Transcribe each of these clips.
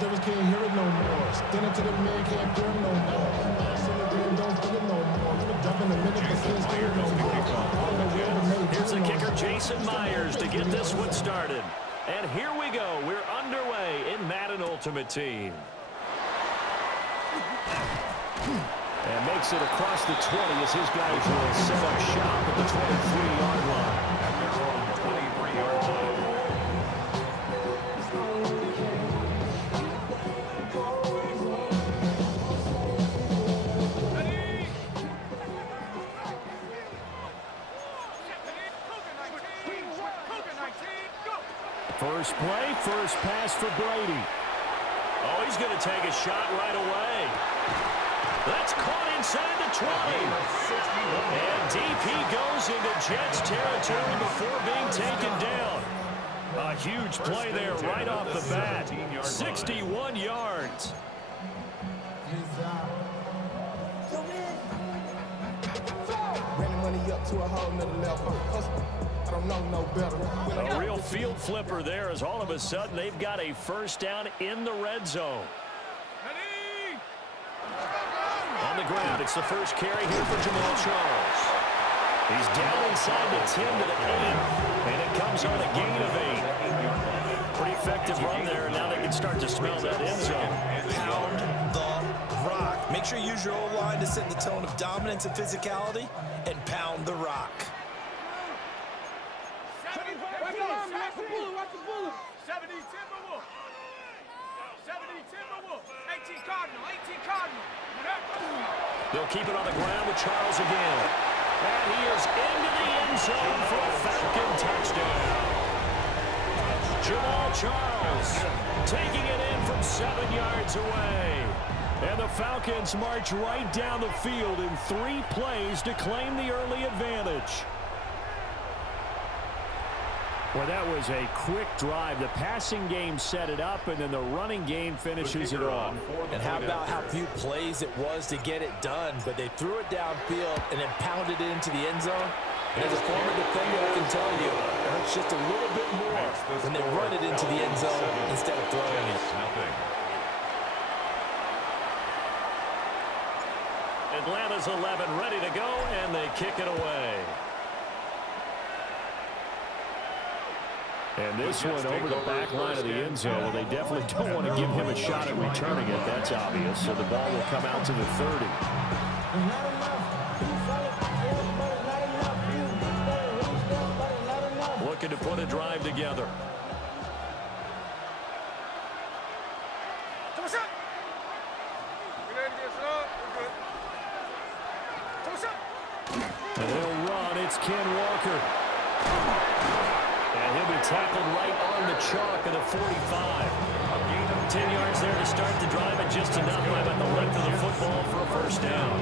Judges can't hear it no more. Stand up to the man, can't hear him no more. Don't feel it no more. Gonna jump in a minute, but can't hear it no more. Here's the kicker, Jason Myers, to get this one started. And here we go. We're underway in Madden Ultimate Team. And makes it across the 20 as his guys will set up shop at the 23-yard line. At their own 23-yard line. First play, first pass for Brady. Oh, he's going to take a shot right away. That's caught inside the 20. And deep he goes into Jets territory before being taken down. A huge play there right off the bat. 61 yards. Bringing money up to a whole nother level. I don't know no better. A real field flipper there as all of a sudden they've got a first down in the red zone. On the ground, it's the first carry here for Jamal Charles. He's down inside the 10 to the 8, and it comes on a gain of 8. Pretty effective run there. Now they can start to smell that end zone. Pound the rock. Make sure you use your O-line to set the tone of dominance and physicality, and pound the rock. 70 Timberwolves. 70 Timberwolves. 18 Cardinal. 18 Cardinal. They'll keep it on the ground with Charles again. And he is into the end zone for a Falcon touchdown. Jamal Charles taking it in from 7 yards away. And the Falcons march right down the field in 3 plays to claim the early advantage. Well, that was a quick drive. The passing game set it up, and then the running game finishes it off. And how about how few plays it was to get it done, but they threw it downfield and then pounded it into the end zone. And as a former defender, I can tell you, it hurts just a little bit more when they run it into the end zone instead of throwing it. Atlanta's 11 ready to go, and they kick it away. And this one over the back line of the end zone. Well, they definitely don't want to give him a shot at returning it. That's obvious. So the ball will come out to the 30. Looking to put a drive together. And they'll run. It's Ken Walker. And he'll be tackled right on the chalk of the 45. 10 yards there to start the drive, and just enough by about the length of the football for a first down.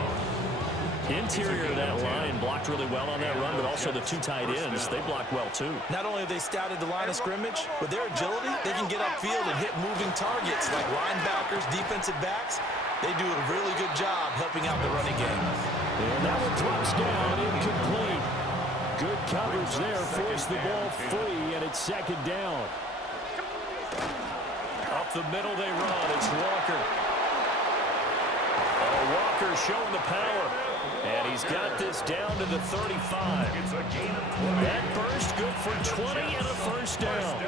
Interior of that line blocked really well on that run, but also the 2 tight ends, they blocked well too. Not only have they scouted the line of scrimmage, with their agility, they can get upfield and hit moving targets like linebackers, defensive backs. They do a really good job helping out the running game. And that one drops down, incomplete. Good coverage there, forced the ball free, and it's second down. Up the middle they run, it's Walker. Oh, Walker showing the power. And he's got this down to the 35. That burst good for 20 and a first down.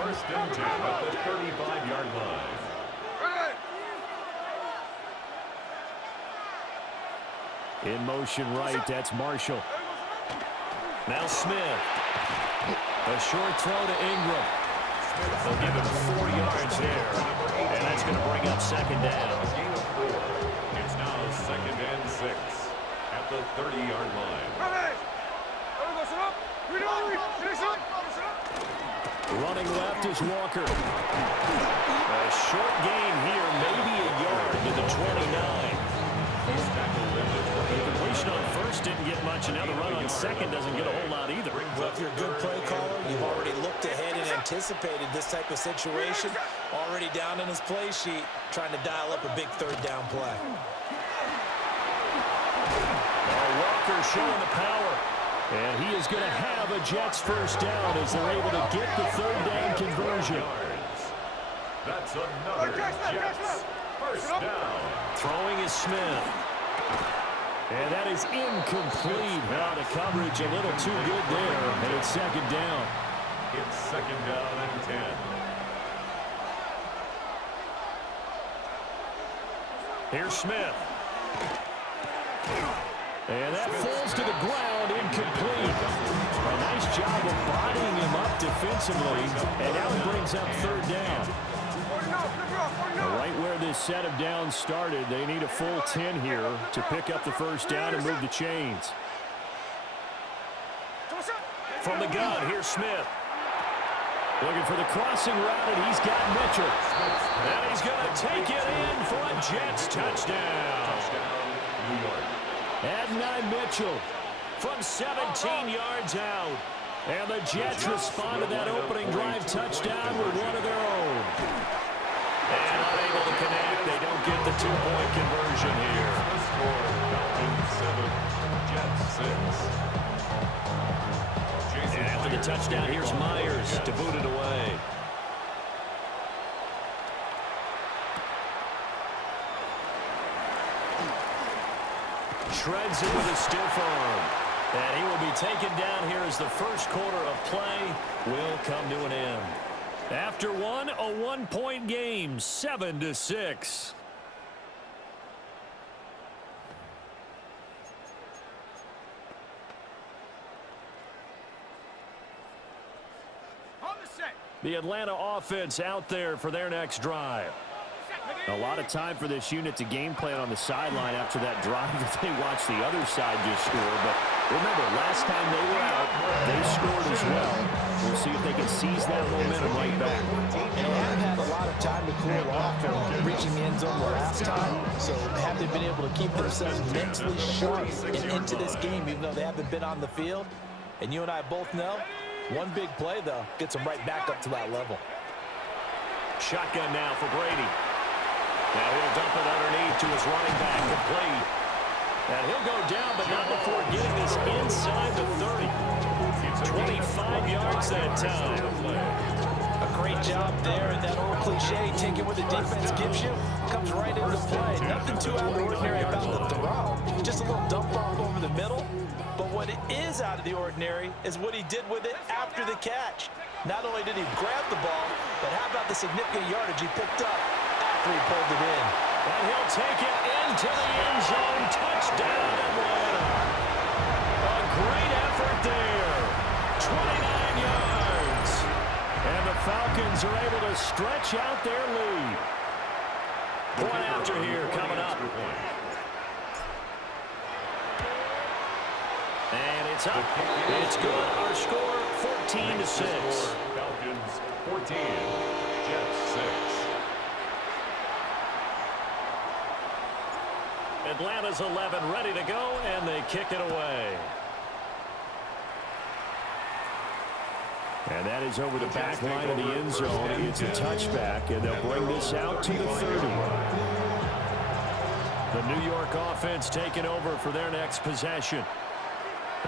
First and 10 at the 35-yard line. In motion right, that's Marshall. Now Smith. A short throw to Ingram. They'll give him 4 yards there. And that's going to bring up second down. It's now second and 6 at the 30-yard line. Running left is Walker. A short gain here, maybe a yard to the 29. The completion on first didn't get much, and now the run on second doesn't get a whole lot either. Well, if you're a good play caller, you've already looked ahead and anticipated this type of situation. Already down in his play sheet, trying to dial up a big third down play. Walker showing the power. And he is going to have a Jets first down as they're able to get the third down conversion. That's another Jets first down. Throwing is Smith. And that is incomplete. Now the coverage a little too good there, and it's second down. It's second down and 10. Here's Smith. And that falls to the ground, incomplete. A nice job of bodying him up defensively, and now it brings up third down. Right where this set of downs started, they need a full 10 here to pick up the first down and move the chains. From the gun, here's Smith. Looking for the crossing route, and he's got Mitchell. And he's going to take it in for a Jets touchdown. New York. Adonai Mitchell from 17 yards out. And the Jets respond to that opening drive touchdown with one of their own. And unable to connect. They don't get the two-point conversion here. The score, Falcons 7, Jets 6. And after the touchdown, here's Myers to boot it away. Shreds it with a stiff arm. And he will be taken down here as the first quarter of play will come to an end. After one, a one-point game, 7-6. The Atlanta offense out there for their next drive. A lot of time for this unit to game plan on the sideline after that drive that they watched the other side just score. But remember, last time they were out, they scored as well. We'll see if they can seize that momentum right back. And they have had a lot of time to cool off from reaching the end zone the last time. So have they been able to keep themselves mentally sharp and into this game, even though they haven't been on the field? And you and I both know, one big play, though, gets them right back up to that level. Shotgun now for Brady. Now he'll dump it underneath to his running back, complete. And he'll go down, but not before getting this inside the 30. 25 yards that time. A great job there, and that old cliche, take it what the defense gives you, comes right into play. Nothing too out of the ordinary about the throw. Just a little dump off over the middle. But what it is out of the ordinary is what he did with it after the catch. Not only did he grab the ball, but how about the significant yardage he picked up after he pulled it in. And he'll take it into the end zone. Touchdown, Atlanta. A great effort there. 29 yards. And the Falcons are able to stretch out their lead. Point after here coming up. And it's up. It's good. Our score, 14-6. Falcons 14, Jets 6. Atlanta's 11 ready to go, and they kick it away. And that is over the back line of the end zone. It's a touchback, and they'll bring this out to the 30. The New York offense taking over for their next possession.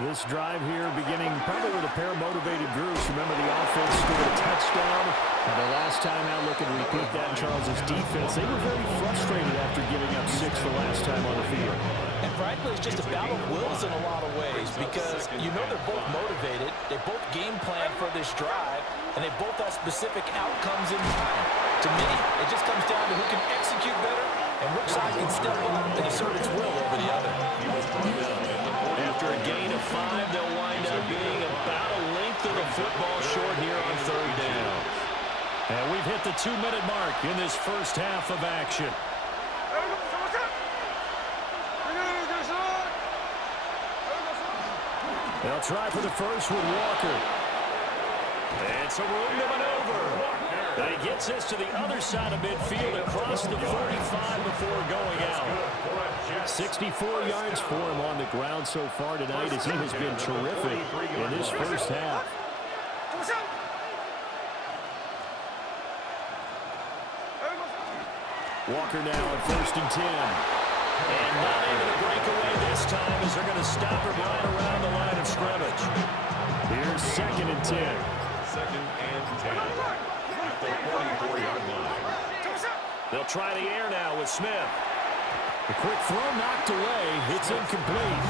This drive here beginning probably with a pair of motivated groups. Remember, the offense scored a touchdown. And the last time out, looking to repeat that in Charles's defense. They were very frustrated after giving up 6 the last time on the field. And frankly, it's just a battle of wills in a lot of ways because you know they're both motivated. They both game plan for this drive, and they both have specific outcomes in mind. To me, it just comes down to who can execute better and which side can step up and assert its will over the other. After a gain of 5, they'll wind up being about a length of the football short here on third down. And we've hit the 2-minute mark in this first half of action. They'll try for the first with Walker. It's a room to maneuver. And he gets this to the other side of midfield across the 45 before going out. 64 yards for him on the ground so far tonight as he has been terrific in this first half. Walker now at 1st and 10. And not able to break away this time as they're going to stop him right around the line of scrimmage. Here's 2nd and 10. 2nd and 10 at the 44-yard line. They'll try the air now with Smith. A quick throw knocked away. It's incomplete.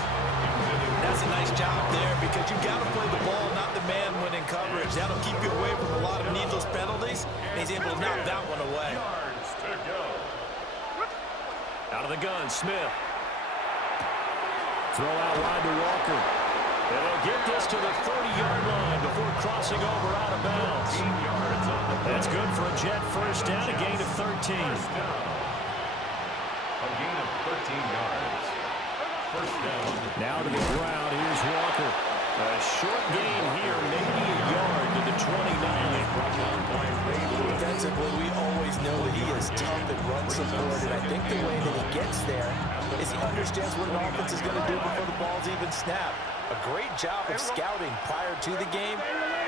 That's a nice job there because you got to play the ball, not the man when in coverage. That'll keep you away from a lot of needless penalties, and he's able to knock that one away. Yards to go. Out of the gun, Smith. Throw out wide to Walker. And they'll get this to the 30-yard line before crossing over out of bounds. That's good for a Jet first down, a gain of 13. First down. A gain of 13 yards. First down. Now to the ground, here's Walker. A short gain here, maybe a yard to the 29. Defensively, we always know that he is tough and run support, and I think the way that he gets there is he understands what an offense is going to do before the ball's even snapped. A great job of scouting prior to the game,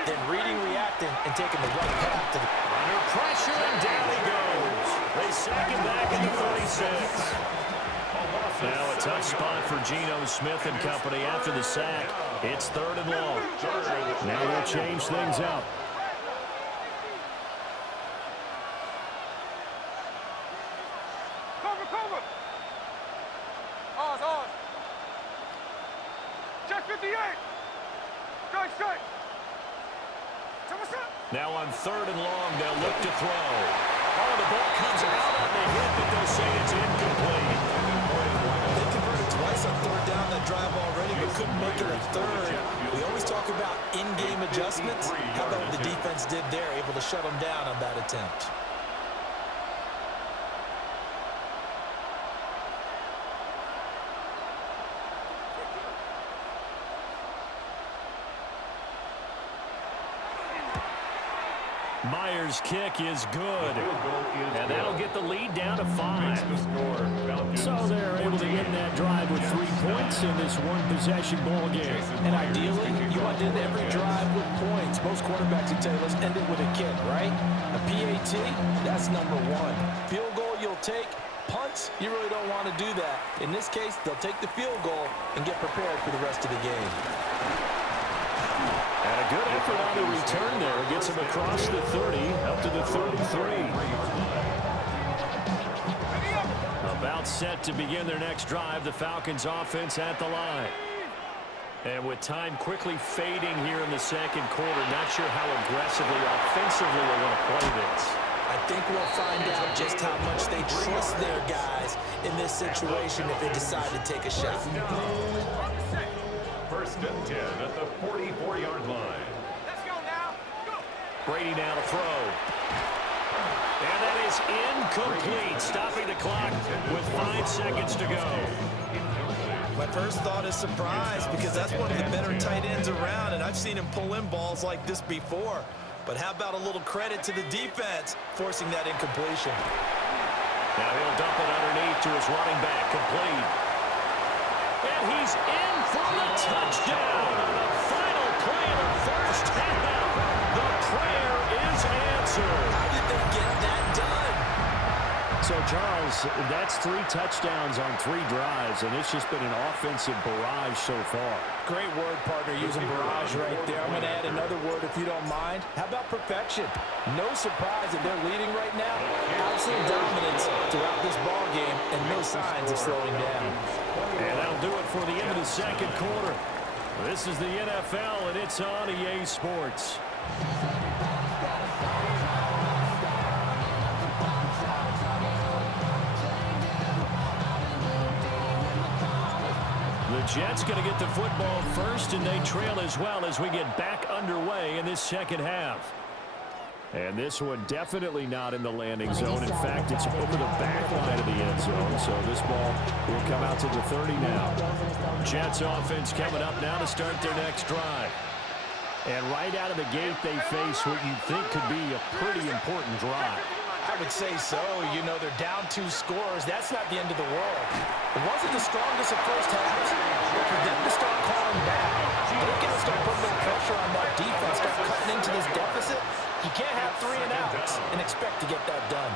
then reading, reacting, and taking the right path to the... Under pressure, and down he goes. They sack him back at the 36. Now a tough spot for Geno Smith and company after the sack. It's 3rd and long. Now they'll change things up. Cover! Ours. Check 58! Strike! Now on 3rd and long, they'll look to throw. Oh, the ball comes out on the hit, but they'll say it's incomplete. They converted twice on 3rd down that drive already, but couldn't make it a 3rd. We always talk about in-game adjustments. How about what the defense did there, able to shut them down on that attempt? Myers' kick is good, and that'll get the lead down to 5. So they're able to end that drive with 3 points in this one-possession ball game. And ideally, you want to end every drive with points. Most quarterbacks would tell you, let's end it with a kick, right? A PAT, that's number 1. Field goal you'll take. Punts, you really don't want to do that. In this case, they'll take the field goal and get prepared for the rest of the game. And a good effort on the return there. Gets him across the 30, up to the 33. About set to begin their next drive. The Falcons offense at the line. And with time quickly fading here in the second quarter, not sure how aggressively, offensively they want to play this. I think we'll find out just how much they trust their guys in this situation if they decide to take a shot. First and 10 at the 44-yard line. Let's go now. Go. Brady now to throw. And that is incomplete, stopping the clock with 5 seconds to go. My first thought is surprise because that's one of the better tight ends around, and I've seen him pull in balls like this before. But how about a little credit to the defense forcing that incompletion? Now he'll dump it underneath to his running back, complete. And he's in for the touchdown on the final play of the first half. The prayer is answered. How did they get that done? So, Charles, that's 3 touchdowns on 3 drives, and it's just been an offensive barrage so far. Great word, partner, using barrage right there. I'm going to add another word if you don't mind. How about perfection? No surprise that they're leading right now. Absolute dominance throughout this ball game and no signs of slowing down. And that'll do it for the end of the second quarter. This is the NFL, and it's on EA Sports. The Jets going to get the football first, and they trail as well as we get back underway in this second half. And this one definitely not in the landing zone. In fact, it's over the back line of the end zone. So this ball will come out to the 30 now. Jets offense coming up now to start their next drive. And right out of the gate, they face what you think could be a pretty important drive. I would say so. You know, they're down 2 scores. That's not the end of the world. It wasn't the strongest of first halves, but for them to start calling back, they've got to start putting more pressure on that defense, start cutting into this deficit. You can't have 3 and outs and expect to get that done.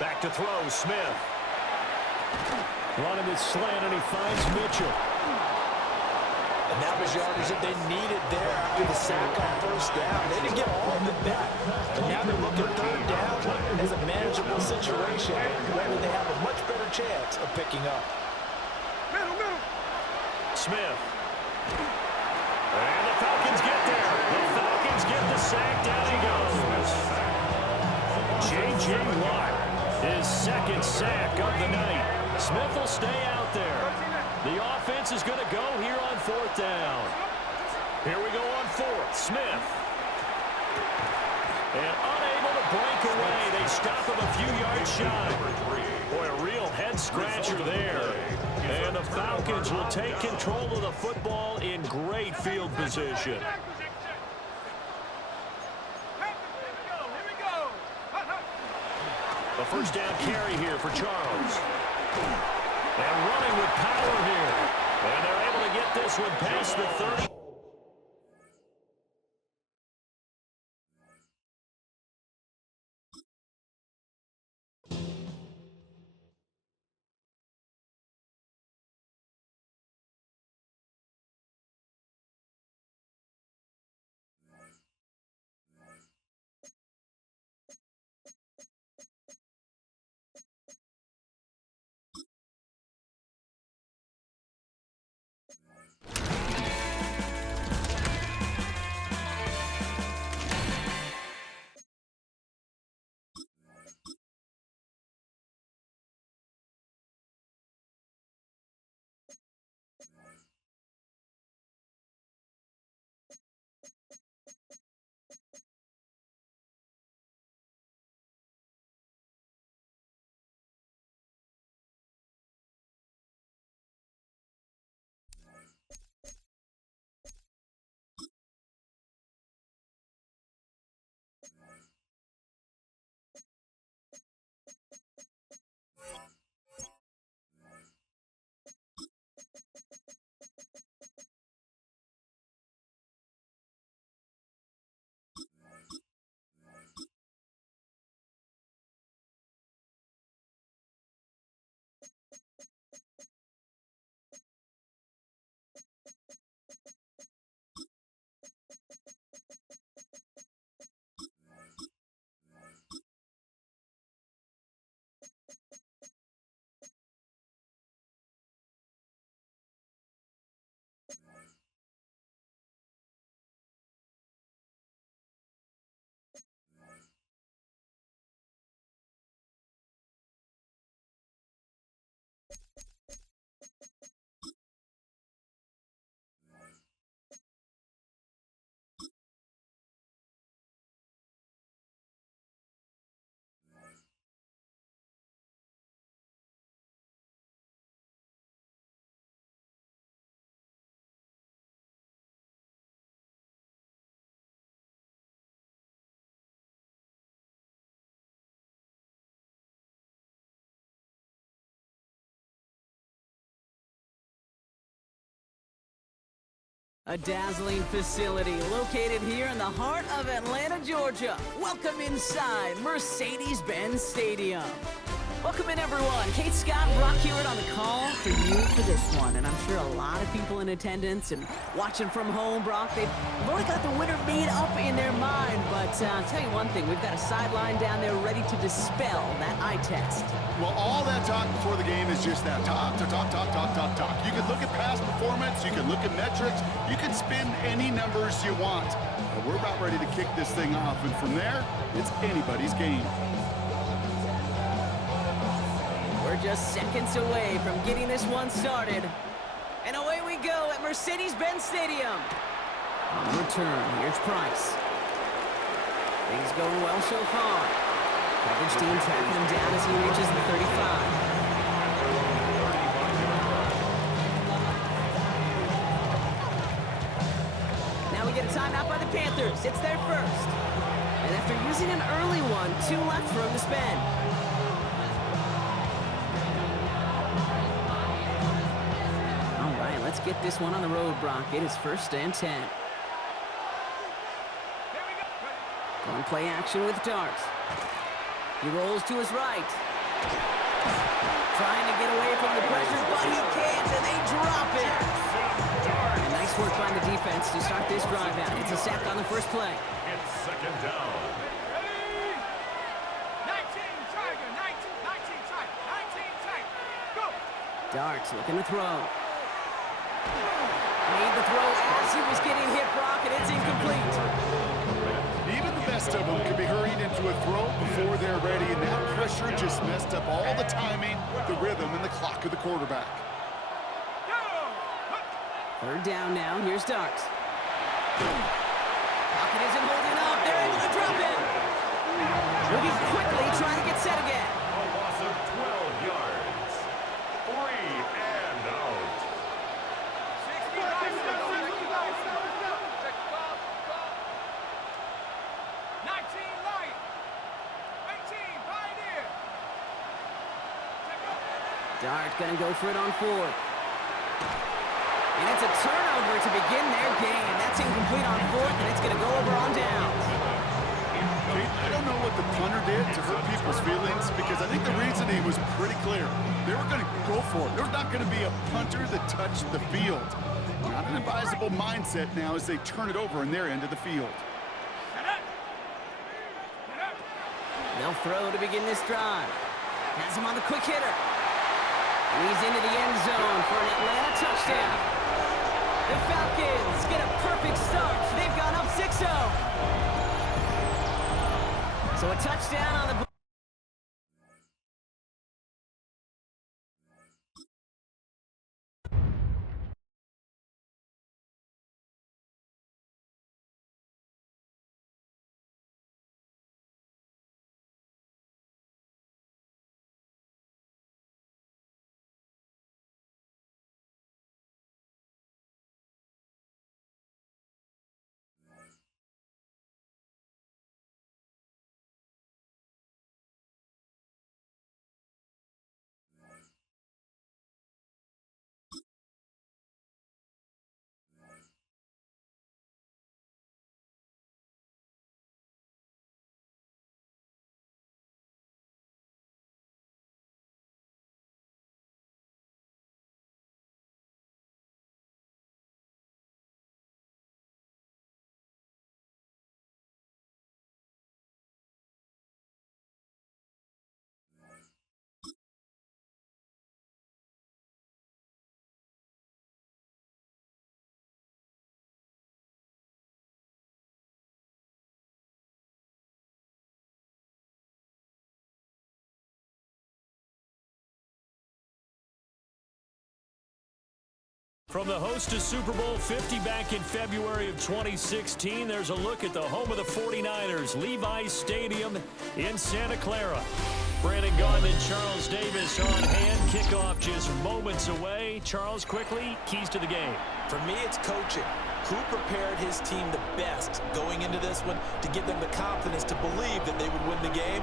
Back to throw, Smith. Running this slant, and he finds Mitchell. And that was yardage that they needed there after the sack on first down. They didn't get all of it back, but now they're looking third down as a manageable situation where they have a much better chance of picking up. Smith. And the Falcons get there. The Falcons get the sack. Down he goes. J.J. Watt, his second sack of the night. Smith will stay out there. The offense is going to go here on fourth down. Here we go on fourth. Smith. And unable to break away. They stop him a few yards shy. Boy, a real head-scratcher there. And the Falcons will take control of the football in great field position. A first down carry here for Charles. And running with power here. And they're able to get this one past the 30. A dazzling facility located here in the heart of Atlanta, Georgia. Welcome inside Mercedes-Benz Stadium. Welcome in, everyone. Kate Scott, Brock Hewitt on the call for you for this one. And I'm sure a lot of people in attendance and watching from home, Brock, they've already got the winner made up in their mind. But I'll tell you one thing, we've got a sideline down there ready to dispel that eye test. Well, all that talk before the game is just that talk. You can look at past performance, you can look at metrics, you can spin any numbers you want. But we're about ready to kick this thing off, and from there, it's anybody's game. We're just seconds away from getting this one started. And away we go at Mercedes-Benz Stadium. On return, here's Price. Things going well so far. Coverage team tracking him down as he reaches the 35. Now we get a timeout by the Panthers. It's their first. And after using an early one, 2 left for him to spend. Let's get this one on the road, Brock. It is 1st and 10. Going play action with Dart. He rolls to his right. Trying to get away from the pressure, but he can't, and they drop it. A nice Nice work by the defense to start this drive out. It's a sack on the first play. It's second down. Ready? 19 Tiger, 19 Tiger, 19 Tiger. Go! Darts looking to throw. Made the throw as he was getting hit, Brock, and it's incomplete. Even the best of them can be hurried into a throw before they're ready, and that pressure just messed up all the timing, the rhythm, and the clock of the quarterback. Third down now. Here's Darts. Pocket isn't holding up. They're able to drop it. Moving quickly, trying to get set again. A loss of 12 yards. 3 and out. 19 Lion. 18 Pioneer. Dart gonna go for it on fourth. And it's a turnover to begin their game. That's incomplete on fourth, and it's gonna go over on downs. I don't know what the punter did to hurt people's feelings, because I think the reasoning was pretty clear. They were going to go for it. There's not going to be a punter that touched the field. Not an advisable mindset now as they turn it over in their end of the field. They'll throw to begin this drive. Has him on the quick hitter. And he's into the end zone for an Atlanta touchdown. The Falcons get a perfect start. They've gone up 6-0. So a touchdown on the... From the host to Super Bowl 50 back in February of 2016, there's a look at the home of the 49ers, Levi's Stadium in Santa Clara. Brandon Gaudin and Charles Davis on hand. Kickoff just moments away. Charles, quickly, keys to the game. For me, it's coaching. Who prepared his team the best going into this one to give them the confidence to believe that they would win the game?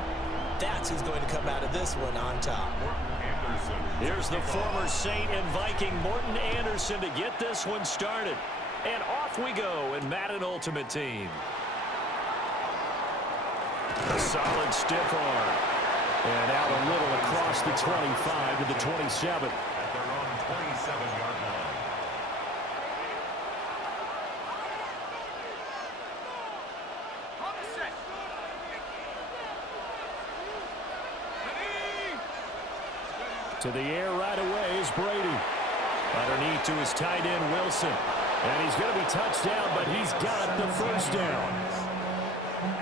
That's who's going to come out of this one on top. Here's the former Saint and Viking Morton Anderson to get this one started. And off we go in Madden Ultimate Team. A solid stiff arm. And out a little across the 25 to the 27. At their own 27-yard line. On the set. To the air right away is Brady. Underneath to his tight end, Wilson. And he's going to be touched down, but he's got the first down.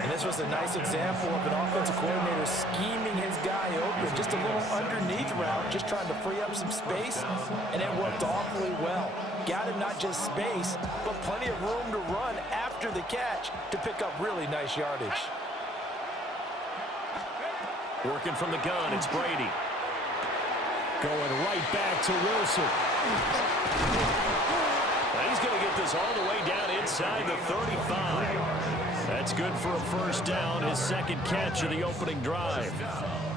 And this was a nice example of an offensive coordinator scheming his guy open. Just a little underneath route, just trying to free up some space, and it worked awfully well. Got him not just space, but plenty of room to run after the catch to pick up really nice yardage. Working from the gun, it's Brady. Going right back to Wilson. And he's going to get this all the way down inside the 35. That's good for a first down, his second catch of the opening drive.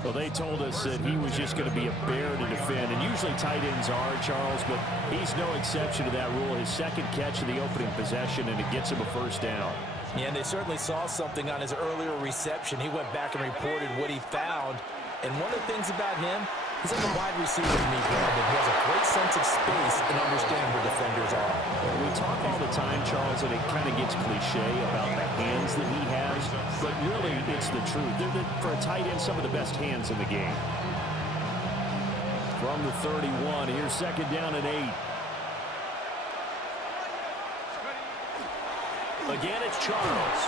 Well, they told us that he was just going to be a bear to defend, and usually tight ends are, Charles, but he's no exception to that rule. His second catch of the opening possession, and it gets him a first down. Yeah, and they certainly saw something on his earlier reception. He went back and reported what he found. And one of the things about him, He's like a wide receiver to me, Brandon. He has a great sense of space and understands where defenders are. We talk all the time, Charles, and it kind of gets cliche about the hands that he has, but really it's the truth. For a tight end, some of the best hands in the game. From the 31, here's second down and 8. Again, it's Charles.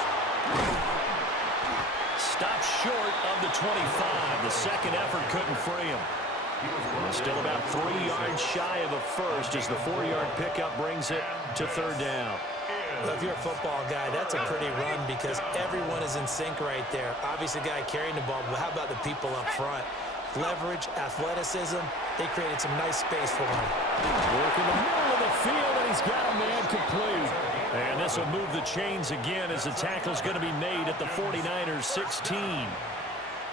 Stops short of the 25. The second effort couldn't free him. Still about 3 yards shy of a first as the 4-yard pickup brings it to third down. Well, if you're a football guy, that's a pretty run because everyone is in sync right there. Obviously, the guy carrying the ball, but how about the people up front? Leverage, athleticism, they created some nice space for him. Work in the middle of the field, and he's got a man complete. And this will move the chains again as the tackle's going to be made at the 49ers 16.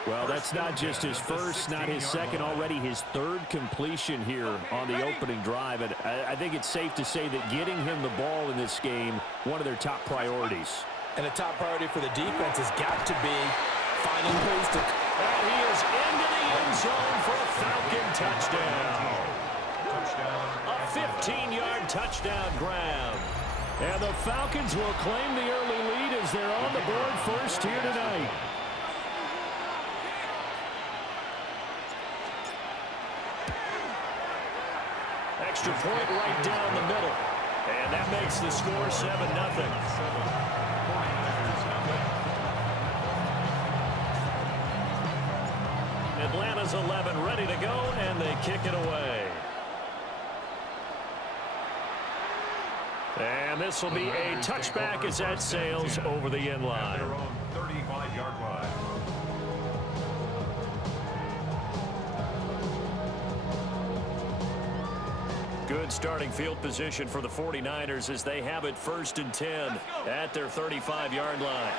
Well, that's not just his first, not his second, already his third completion here on the opening drive. And I think it's safe to say that getting him the ball in this game, one of their top priorities. And a top priority for the defense has got to be finding ways to... And he is into the end zone for a Falcon touchdown. A 15-yard touchdown grab. And the Falcons will claim the early lead as they're on the board first here tonight. Extra point right down the middle. And that makes the score 7-0. Atlanta's 11 ready to go, and they kick it away. And this will be a touchback as that sails over the end line. 35-yard line. Good starting field position for the 49ers as they have it 1st and 10 at their 35-yard line.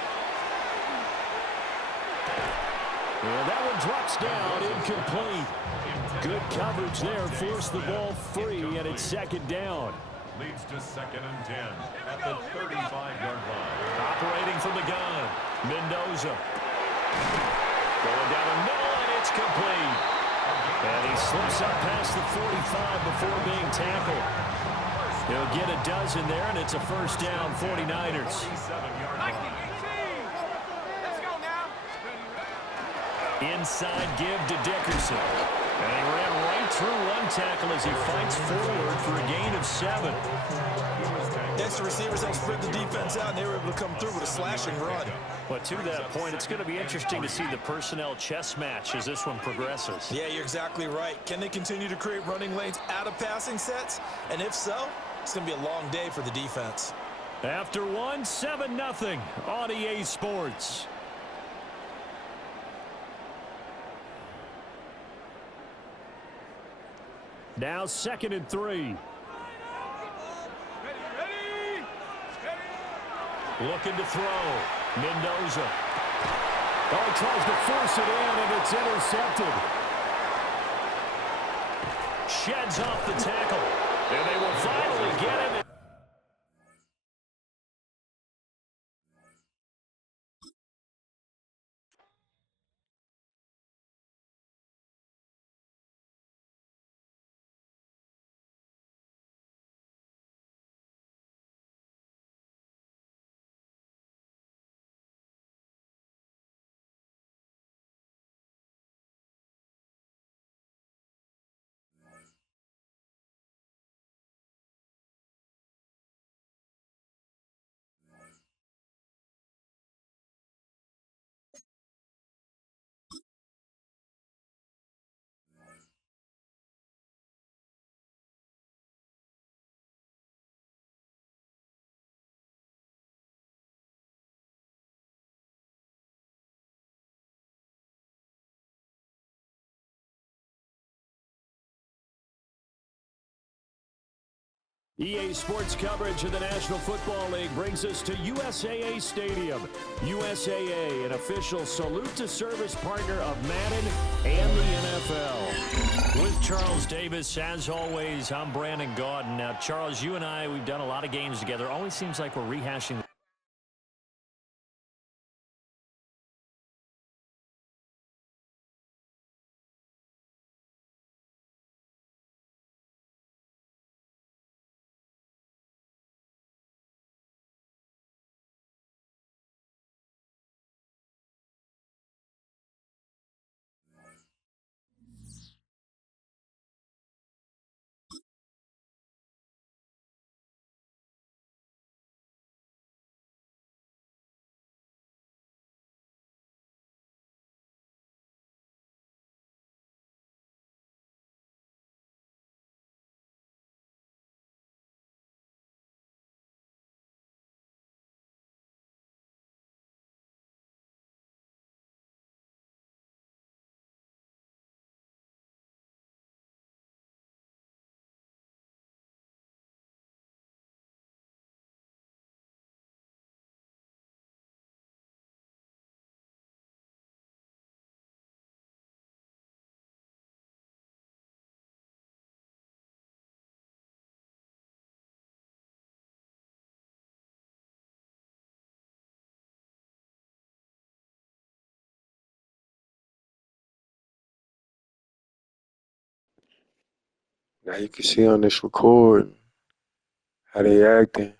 And that one drops down, incomplete. Good coverage there, forced the ball free, and it's second down. Leads to 2nd and 10 at the 35-yard line. Operating from the gun, Mendoza. Going down the middle, and it's complete. And he slips up past the 45 before being tackled. He'll get a dozen there, and it's a first down, 49ers. 47-yard line. Let's go now. Inside give to Dickerson. And he ran right through one tackle as he fights forward for a gain of 7. Extra receivers helped spread the defense out, and they were able to come through with a slashing run. But to that point, it's going to be interesting to see the personnel chess match as this one progresses. Yeah, you're exactly right. Can they continue to create running lanes out of passing sets? And if so, it's going to be a long day for the defense. After one, 7-0 on EA Sports. Now 2nd and 3. Looking to throw. Mendoza. Oh, he tries to force it in, and it's intercepted. Sheds off the tackle. And they will finally get him. EA Sports coverage of the National Football League brings us to USAA Stadium. USAA, an official salute to service partner of Madden and the NFL. With Charles Davis, as always, I'm Brandon Gaudin. Now, Charles, you and I, we've done a lot of games together. Always seems like we're rehashing Now you can see on this recording how they acting.